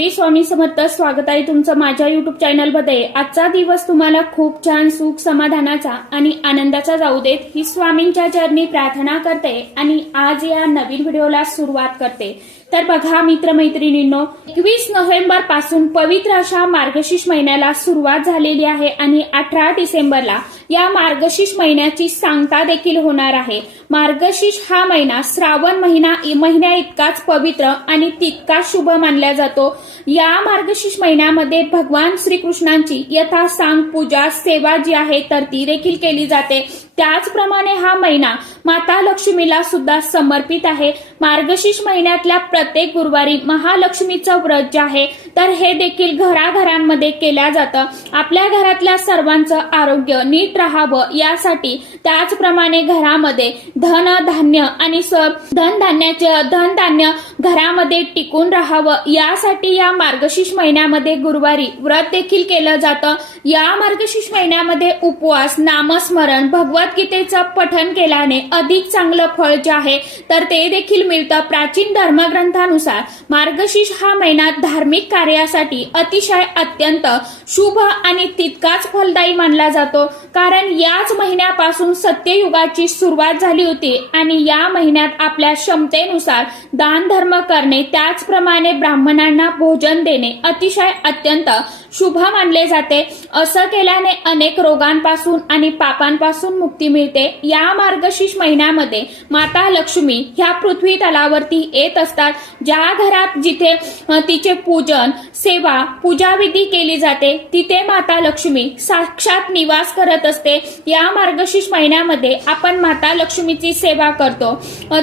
श्री स्वामी समर्थ. स्वागत आहे तुमचं माझ्या युट्यूब चॅनलमध्ये. आजचा दिवस तुम्हाला खूप छान सुख समाधानाचा आणि आनंदाचा जाऊ देत ही स्वामींच्या चरणी प्रार्थना करते आणि आज या नवीन व्हिडिओला सुरुवात करते. तर बघा मित्रमैत्रिणींनो, 21 नोव्हेंबर पासून पवित्र अशा मार्गशीर्ष महिन्याला सुरुवात झालेली आहे आणि 18 डिसेंबरला या मार्गशीर्ष महिन्याची सांगता देखील होणार आहे. मार्गशीर्ष हा महिना श्रावण महिन्या इतकाच पवित्र आणि तितकाच शुभ मानला जातो. या मार्गशीर्ष महिन्यामध्ये भगवान श्रीकृष्णांची यथासांग पूजा सेवा जी आहे तर ती देखील केली जाते. त्याचप्रमाणे हा महिना माता लक्ष्मीला सुद्धा समर्पित आहे. मार्गशीर्ष महिन्यातल्या प्रत्येक गुरुवारी महालक्ष्मीचं व्रत जे आहे तर हे देखील घराघरांमध्ये केल्या जातं. आपल्या घरातल्या सर्वांचं आरोग्य नीट राहावं यासाठी. त्याचप्रमाणे घरामध्ये धनधान्य आणि धनधान्य घरामध्ये टिकून राहावं यासाठी या मार्गशीर्ष महिन्यामध्ये गुरुवारी व्रत देखील केलं जातं. या मार्गशीर्ष महिन्यामध्ये उपवास, नामस्मरण, भगवद्गीतेचं पठण केल्याने अधिक चांगलं फळ जे आहे तर ते देखील मिळतं. प्राचीन धर्मग्रंथानुसार मार्गशीर्ष हा महिना धार्मिक कार्यासाठी अतिशय अत्यंत शुभ आणि तितकाच फलदायी मानला जातो. कारण याच महिन्यापासून सत्ययुगाची सुरुवात झाली होती आणि या महिन्यात आपल्या क्षमतेनुसार दान धर्म करणे, त्याचप्रमाणे ब्राह्मणांना भोजन देणे अतिशय अत्यंत शुभ मानले जाते. असं केल्याने अनेक रोगांपासून आणि पापांपासून मुक्ती मिळते. या मार्गशीर्ष महिन्यामध्ये माता लक्ष्मी ह्या पृथ्वी तलावरती येत असतात. ज्या घरात जिथे तिचे पूजन, सेवा, पूजाविधी केली जाते तिथे माता लक्ष्मी साक्षात निवास करत असते. या मार्गशीर्ष महिन्यामध्ये आपण माता लक्ष्मीची सेवा करतो.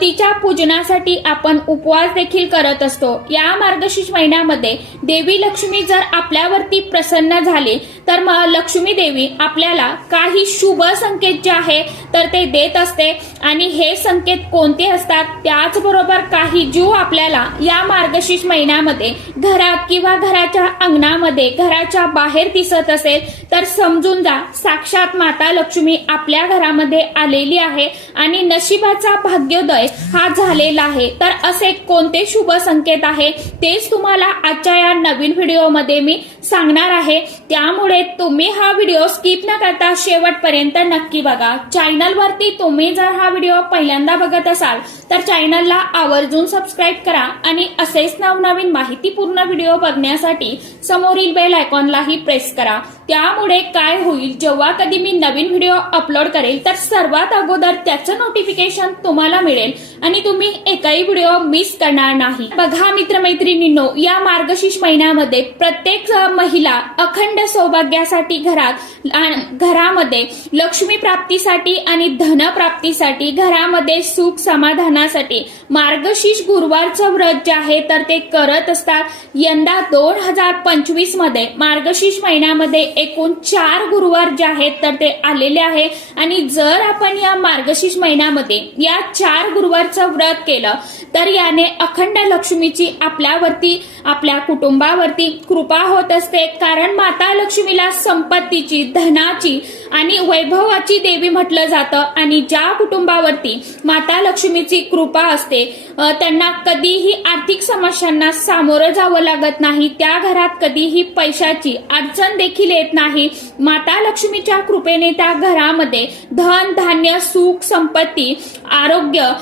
तिच्या पूजनासाठी आपण उपवास देखील करत असतो. या मार्गशीर्ष महिन्यामध्ये देवी लक्ष्मी जर आपल्यावरती प्रसन्न झाली तर मग लक्ष्मी देवी आपल्याला काही शुभ संकेत जे आहे तर ते देत असते. आणि हे संकेत कोणते असतात, त्याचबरोबर काही जो आपल्याला या मार्गशीर्ष महिन्यामध्ये घरात किंवा घराच्या अंगणामध्ये, घराच्या बाहेर दिसत असेल तर समजून जा साक्षात माता लक्ष्मी आपल्या घरामध्ये आलेली आहे आणि नशिबाचा भाग्योदय हा झालेला आहे. तर असे कोणते शुभ संकेत आहे तेच तुम्हाला आजच्या या नवीन व्हिडिओमध्ये मी सांगणार आहे. त्यामुळे तुम्ही हा व्हिडिओ स्किप न करता शेवटपर्यंत नक्की बघा. चॅनलवरती तुम्ही जर हा व्हिडिओ पहिल्यांदा बघत असाल तर चॅनलला आवर्जून सबस्क्राईब करा आणि असेच नवनवीन माहितीपूर्ण व्हिडिओ बघण्यासाठी समोरील बेल आयकॉनलाही प्रेस करा. त्यामुळे काय होईल, जेव्हा कधी मी नवीन व्हिडिओ अपलोड करेल तर सर्वात अगोदर त्याचं नोटिफिकेशन तुम्हाला मिळेल आणि तुम्ही एकही व्हिडिओ मिस करणार नाही. बघा मित्रमैत्रिणींनो, या मार्गशीर्ष महिन्यामध्ये प्रत्येक महिला अखंड सौभाग्यासाठी घरामध्ये लक्ष्मी प्राप्तीसाठी आणि धन प्राप्तीसाठी, घरामध्ये सुख समाधानासाठी मार्गशीर्ष गुरुवारचं व्रत जे आहे तर ते करत असतात. यंदा 2025 मध्ये मार्गशीर्ष महिन्यामध्ये एकूण 4 गुरुवार जे आहेत तर ते आलेले आहे. आणि जर आपण या मार्गशीर्ष महिन्यामध्ये या 4 गुरुवारचं व्रत केलं तर याने अखंड लक्ष्मीची आपल्यावरती, आपल्या कुटुंबावरती कृपा होत असते. कारण माता लक्ष्मीला संपत्तीची, धनाची आणि वैभवाची देवी म्हटलं जातं. आणि ज्या कुटुंबावरती माता लक्ष्मीची कृपा असते त्यांना कधीही आर्थिक समस्यांना सामोरं जावं लागत नाही. त्या घरात कधीही पैशाची अडचण देखील येत नाही. माता लक्ष्मीच्या कृपेने त्या घरामध्ये धन, धान्य, सुख, संपत्ती, आरोग्य,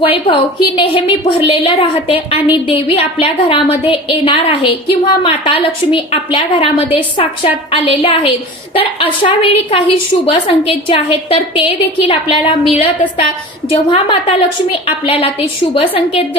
वैभव ही नेहमी भरलेलं राहते आणि देवी आपल्या घरामध्ये येणार आहे किंवा माता लक्ष्मी आपल्या घरामध्ये साक्षात आलेल्या आहेत. तर अशा वेळी काही शुभ संकेत जे आहेत तर ते देखील आपल्याला मिळत असतात. जेव्हा माता लक्ष्मी आपल्याला ते शुभ संकेत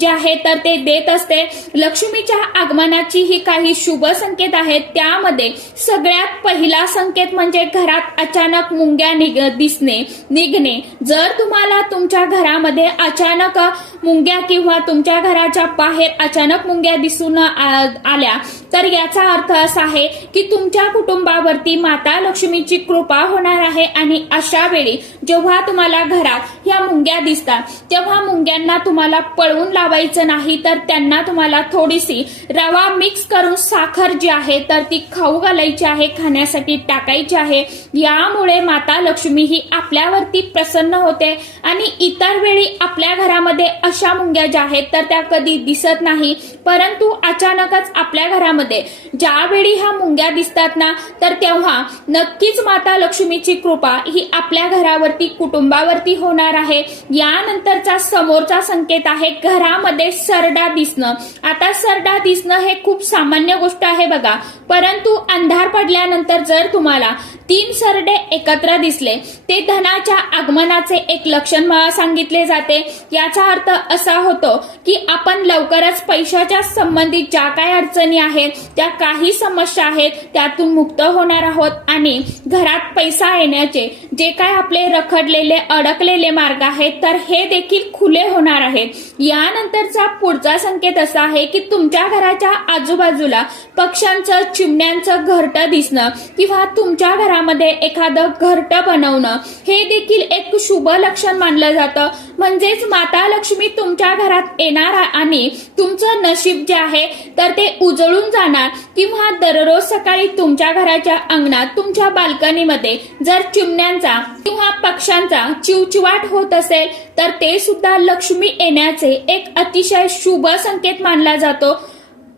जे आहेत तर ते देत असते. लक्ष्मीच्या आगमनाची ही काही शुभ संकेत आहेत. त्यामध्ये सगळ्यात पहिला संकेत म्हणजे घरात अचानक मुंग्या निघणे. जर तुम्हाला तुमच्या घरामध्ये अचानक मुंग्या किंवा तुमच्या घराच्या बाहेर अचानक मुंग्या दिसून आल्या तर याचा अर्थ असा आहे की तुमच्या कुटुंबावरती माता लक्ष्मीची कृपा होणार आहे. आणि अशा वेळी जेव्हा तुम्हाला घरात ह्या मुंग्या दिसतात तेव्हा मुंग्यांना तुम्हाला पळवून लावायचं नाही, तर त्यांना तुम्हाला थोडीशी रवा मिक्स करून साखर जी आहे तर ती खाऊ घालायची आहे, खाण्यासाठी टाकायची आहे. यामुळे माता लक्ष्मी ही आपल्यावरती प्रसन्न होते आणि इतर वेळी आपल्या घरामध्ये अशा मुंग्या ज्या आहेत तर त्या कधी दिसत नाही, परंतु अचानकच आपल्या घरामध्ये ज्यावेळी ह्या मुंग्या दिसतात ना तर तेव्हा नक्कीच माता लक्ष्मीची कृपा ही आपल्या घरावरती, कुटुंबावरती होणार आहे. यानंतरचा समोरचा संकेत आहे घरामध्ये सरडा दिसणं. आता सरडा दिसणं हे खूप सामान्य गोष्ट आहे बघा, परंतु अंधार पडल्यानंतर जर तुम्हाला 3 सरडे एकत्र दिसले ते धनाच्या आगमनाचे एक लक्षण सांगितले जाते. याचा अर्थ असा होतो की आपण लवकरच पैशाच्या संबंधित ज्या काही अडचणी आहेत, त्या काही समस्या आहेत त्यातून मुक्त होणार आहोत आणि घरात पैसा येण्याचे जे काय आपले रखडलेले, अडकलेले मार्ग आहेत तर हे देखील खुले होणार आहेत. यानंतरचा पुढचा संकेत असा आहे की तुमच्या घराच्या आजूबाजूला पक्ष्यांचं, चिमण्यांचं घरटं दिसणं किंवा तुमच्या घरामध्ये एखादं घरटं बनवणं हे देखील एक शुभ लक्षण मानलं जातं. म्हणजेच माता लक्ष्मी तुमच्या घरात येणार आणि तुमचं नशीब जे आहे तर ते उजळून जाणार. किंवा दररोज सकाळी तुमच्या घराच्या अंगणात, तुमच्या बाल्कनीमध्ये जर चिमण्यांचा किंवा पक्ष्यांचा चिवचिवाट होत असेल तर ते सुद्धा लक्ष्मी येण्याचे एक अतिशय शुभ संकेत मानला जातो.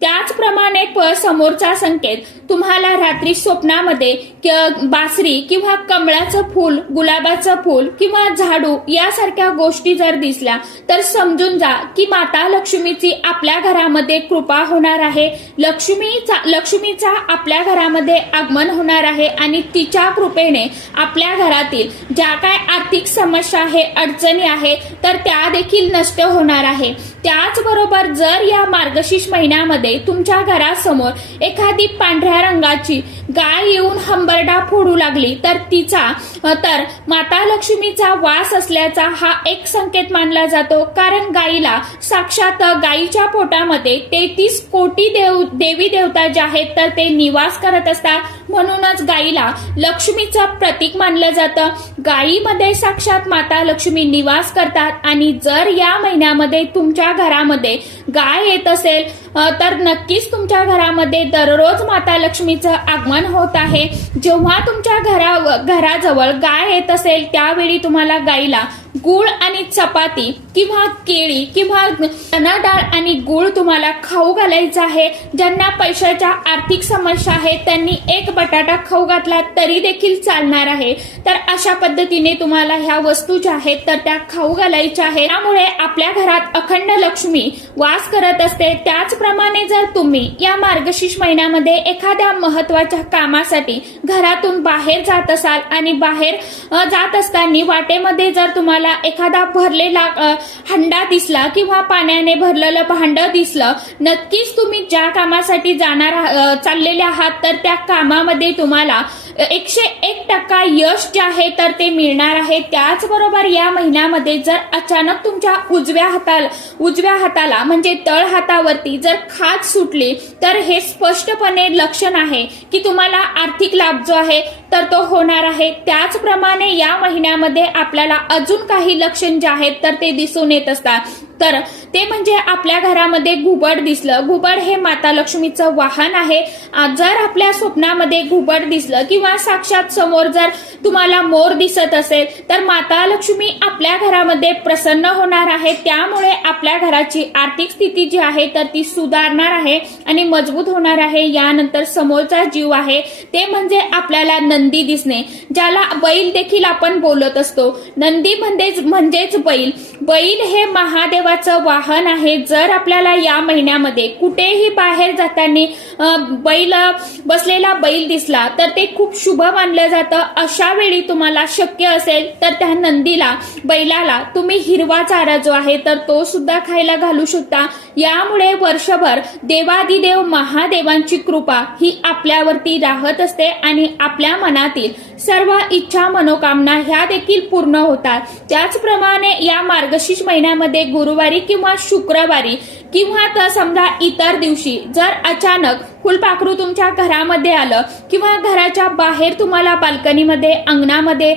त्याचप्रमाणे समोरचा संकेत तुम्हाला रात्री स्वप्नामध्ये बासरी किंवा कमळाचं फूल, गुलाबाचं फूल किंवा झाडू यासारख्या गोष्टी जर दिसल्या तर समजून जा की माता लक्ष्मीची आपल्या घरामध्ये कृपा होणार आहे. लक्ष्मीचा आपल्या घरामध्ये आगमन होणार आहे आणि तिच्या कृपेने आपल्या घरातील ज्या काय आर्थिक समस्या आहे, अडचणी आहे तर त्या देखील नष्ट होणार आहे. त्याचबरोबर जर या मार्गशीर्ष महिन्यामध्ये तुमच्या घरासमोर एखादी पांढऱ्या रंगाची गाय येऊन हंबरडा फोडू लागली तर माता लक्ष्मीचा वास असल्याचा हा एक संकेत मानला जातो. कारण गायीला साक्षात गायीच्या पोटामध्ये 33 कोटी देवी देवता जे आहेत तर ते निवास करत असतात. म्हणूनच गायीला लक्ष्मीचं प्रतीक मानलं जातं. गायीमध्ये साक्षात माता लक्ष्मी निवास करतात आणि जर या महिन्यामध्ये तुमच्या घरामध्ये गाय येत असेल तर नक्कीच तुमच्या घरामध्ये दररोज माता लक्ष्मीचं आगमन होत आहे. जेव्हा तुमच्या घराजवळ गाय येत असेल त्यावेळी तुम्हाला गायीला गुळ आणि चपाती किंवा केळी किंवा चणा डाळ आणि गुळ तुम्हाला खाऊ घालायचं आहे. ज्यांना पैशाच्या आर्थिक समस्या आहेत त्यांनी एक बटाटा खाऊ घातला तरी देखील चालणार आहे. तर अशा पद्धतीने तुम्हाला ह्या वस्तू ज्या आहेत तर त्या खाऊ घालायच्या आहेत. त्यामुळे आपल्या घरात अखंड लक्ष्मी वास करत असते. त्याचप्रमाणे जर तुम्ही या मार्गशीर्ष महिन्यामध्ये एखाद्या महत्वाच्या कामासाठी घरातून बाहेर जात असाल आणि बाहेर जात असताना वाटेमध्ये जर तुम्हाला एखादा भरलेला हंडा दिसला किंवा पाण्याने भरलेलं भांड दिसलं, नक्कीच तुम्ही ज्या कामासाठी चाललेले आहात तर त्या कामामध्ये तुम्हाला 101% यश जे आहे तर ते मिळणार आहे. त्याचबरोबर या महिन्यामध्ये जर अचानक तुमच्या उजव्या हाताला म्हणजे तळ हातावरती जर खाज सुटली तर हे स्पष्टपणे लक्षण आहे की तुम्हाला आर्थिक लाभ जो आहे तर तो होणार आहे. त्याचप्रमाणे या महिन्यामध्ये आपल्याला अजून काही लक्षण जे आहेत तर ते दिसून येत असतात. तर ते म्हणजे आपल्या घरामध्ये घुबड दिसलं. घुबड हे माता लक्ष्मीचं वाहन आहे. जर आपल्या स्वप्नामध्ये घुबड दिसलं किंवा साक्षात समोर जर तुम्हाला मोर दिसत असेल तर माता लक्ष्मी आपल्या घरामध्ये प्रसन्न होणार आहे. त्यामुळे आपल्या घराची आर्थिक स्थिती जी आहे तर ती सुधारणार आहे आणि मजबूत होणार आहे. यानंतर समोरचा जीव आहे ते म्हणजे आपल्याला नंदी दिसणे, ज्याला बैल देखील आपण बोलत असतो. नंदी म्हणजेच बैल हे महादेवाचं वाहन आहे. जर आपल्याला या महिन्यामध्ये कुठेही बाहेर जाताना बसलेला बैल दिसला तर ते खूप शुभ मानलं जातं. अशा वेळी तुम्हाला शक्य असेल तर त्या बैलाला तुम्ही हिरवा चारा जो आहे तर तो सुद्धा खायला घालू शकता. यामुळे वर्षभर देवादिदेव महादेवांची कृपा ही आपल्यावरती राहत असते आणि आपल्या मनातील सर्व इच्छा, मनोकामना ह्या देखील पूर्ण होतात. त्याचप्रमाणे या मार्गशीर्ष महिन्यामध्ये गुरुवारी किंवा शुक्रवारी किंवा तर समजा इतर दिवशी जर अचानक फुलपाखरू तुमच्या घरामध्ये आलं किंवा घराच्या बाहेर तुम्हाला बाल्कनीमध्ये अंगणामध्ये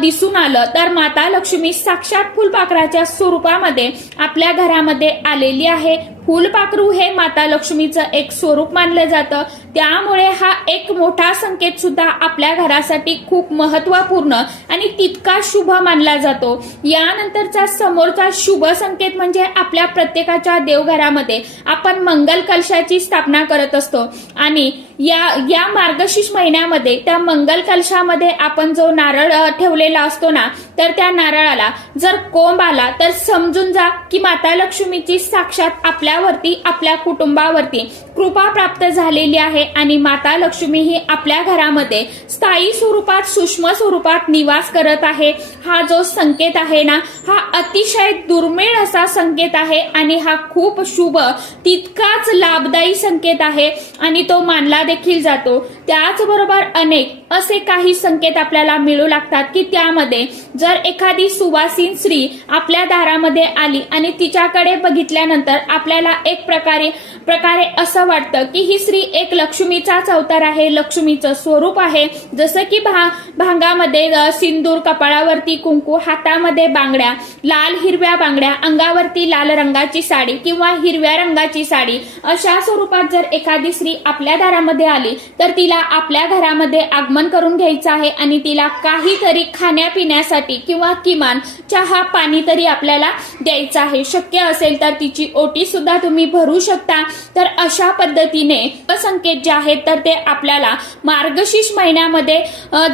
दिसून आलं तर माता लक्ष्मी साक्षात फुलपाखराच्या स्वरूपामध्ये आपल्या घरामध्ये आलेली आहे. फुलपाखरू हे माता लक्ष्मीचं एक स्वरूप मानलं जातं, त्यामुळे हा एक मोठा संकेत सुद्धा आपल्या घरासाठी खूप महत्वपूर्ण आणि तितका शुभ मानला जातो. यानंतरचा समोरचा शुभ संकेत म्हणजे आपल्या प्रत्येकाच्या देवघरामध्ये आपण मंगल कलशाची स्थापना करत असतो आणि या मार्गशीर्ष महिन्यामध्ये त्या मंगल कलशामध्ये आपण जो नारळ ठेवलेला असतो ना, तर त्या नारळाला जर कोंब आला तर समजून जा की माता लक्ष्मीची साक्षात आपल्यावरती आपल्या कुटुंबावरती कृपा प्राप्त झालेली आहे आणि माता लक्ष्मी ही आपल्या घरामध्ये स्थायी स्वरूपात सूक्ष्म स्वरूपात निवास करत आहे. हा जो संकेत आहे ना, हा अतिशय दुर्मिळ असा संकेत आहे आणि हा खूप शुभ तितकाच लाभदायी संकेत आहे आणि तो मानला देखील जातो. त्याचबरोबर अनेक असे काही संकेत आपल्याला मिळू लागतात की त्यामध्ये जर एखादी सुवासीन स्त्री आपल्या दारामध्ये आली आणि तिच्याकडे बघितल्यानंतर आपल्याला एक प्रकारे असं वाटतं की ही स्त्री एक लक्ष्मीचाच अवतार आहे, लक्ष्मीचं स्वरूप आहे. जसं की भांगामध्ये सिंदूर, कपाळावरती कुंकू, हातामध्ये बांगड्या, लाल हिरव्या बांगड्या, अंगावरती लाल रंगाची साडी किंवा हिरव्या रंगाची साडी, अशा स्वरूपात जर एखादी स्त्री आपल्या दारामध्ये आली तर तिला आपल्या घरामध्ये आगमन करून घ्यायचं आहे आणि तिला काहीतरी खाण्यापिण्यासाठी किंवा किमान चहा पाणी तरी आपल्याला द्यायचं आहे. शक्य असेल तर तिची ओटी सुद्धा तुम्ही भरू शकता. तर अशा पद्धतीने संकेत जे आहेत तर ते आपल्याला मार्गशीर्ष महिन्यामध्ये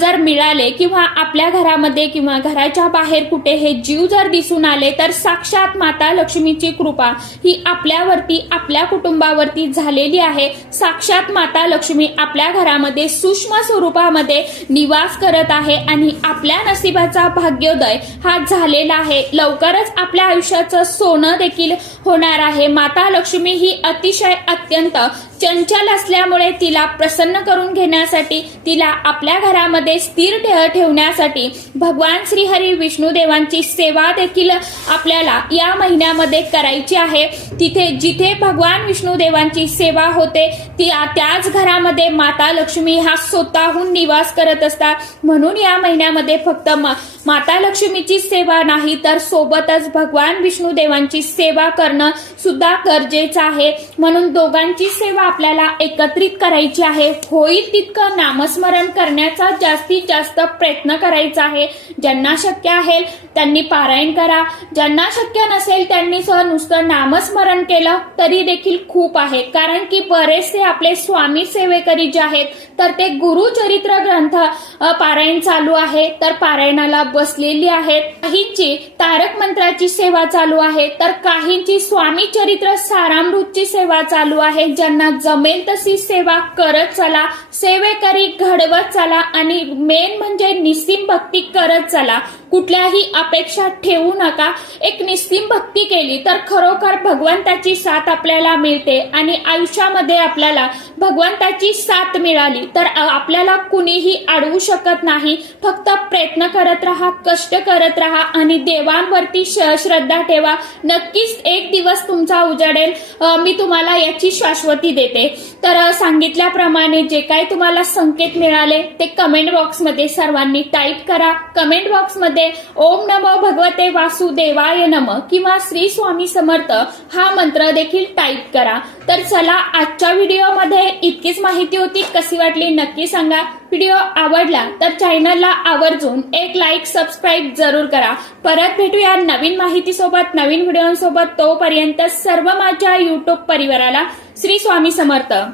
जर मिळाले किंवा आपल्या घरामध्ये किंवा घराच्या बाहेर कुठे हे जीव जर दिसून आले तर साक्षात माता लक्ष्मीची कृपा ही आपल्यावरती आपल्या कुटुंबावरती झालेली आहे. साक्षात माता लक्ष्मी आपल्या घरामध्ये सूक्ष्म स्वरूपामध्ये निवास करत आहे आणि आपल्या नशिबाचा भाग्योदय हा झालेला आहे. लवकरच आपल्या आयुष्याचं सोनं देखील होणार आहे. माता लक्ष्मी ही अतिशय अत्यंत चंचल असल्यामुळे तिला प्रसन्न करून घेण्यासाठी, तिला आपल्या घरामध्ये स्थिर ठेवण्यासाठी भगवान श्रीहरी विष्णुदेवांची सेवा देखील आपल्याला या महिन्यामध्ये करायची आहे. जिथे भगवान विष्णुदेवांची सेवा होते त्याच घरामध्ये माता लक्ष्मी हा स्वतःहून निवास करत असतात. म्हणून या महिन्यामध्ये फक्त माता लक्ष्मीची सेवा नाही तर सोबतच भगवान विष्णुदेवांची सेवा करणं सुद्धा गरजेचं आहे. म्हणून दोघांची सेवा आपल्याला एकत्रित करायची आहे. होईल तितकं नामस्मरण करण्याचा जास्तीत जास्त प्रयत्न करायचा आहे. ज्यांना शक्य आहे त्यांनी पारायण करा, ज्यांना शक्य नसेल त्यांनी नुसतं नामस्मरण केलं तरी देखील खूप आहे. कारण की बरेचसे आपले स्वामी सेवेकरी जे आहेत तर ते गुरुचरित्र ग्रंथ पारायण चालू आहे, तर पारायणाला बसलेली आहेत. काहींची तारक मंत्राची सेवा चालू आहे, तर काहींची स्वामी चरित्र सारामृतची सेवा चालू आहे. ज्यांना जमेल तशी सेवा करत चला, सेवेकरी घडवत चला आणि मेन म्हणजे निस्सीम भक्ती करत चला. कुठल्याही अपेक्षा ठेवू नका. एक निस्सीम भक्ती केली तर खरोखर भगवंताची साथ आपल्याला मिळते आणि आयुष्यामध्ये आपल्याला भगवंताची साथ मिळाली तर आपल्याला कुणीही अडवू शकत नाही. फक्त प्रयत्न करत राहा, कष्ट करत राहा आणि देवांवरती श्रद्धा ठेवा. नक्कीच एक दिवस तुमचा उजडेल, मी तुम्हाला याची शाश्वती देते. तर सांगितल्याप्रमाणे जे काही तुम्हाला संकेत मिळाले ते कमेंट बॉक्समध्ये सर्वांनी टाईप करा. कमेंट बॉक्समध्ये ओम नमो भगवते वासुदेवाय नमः किंवा श्री स्वामी समर्थ हा मंत्र देखील टाईप करा. तर चला, आजच्या व्हिडिओमध्ये इतकीच माहिती होती. कशी वाटली नक्की सांगा. व्हिडिओ आवडला तर चॅनलला आवर्जून एक लाईक, सबस्क्राईब जरूर करा. परत भेटूया नवीन माहितीसोबत, नवीन व्हिडिओसोबत. तोपर्यंत सर्व माझ्या युट्यूब परिवाराला श्री स्वामी समर्थ.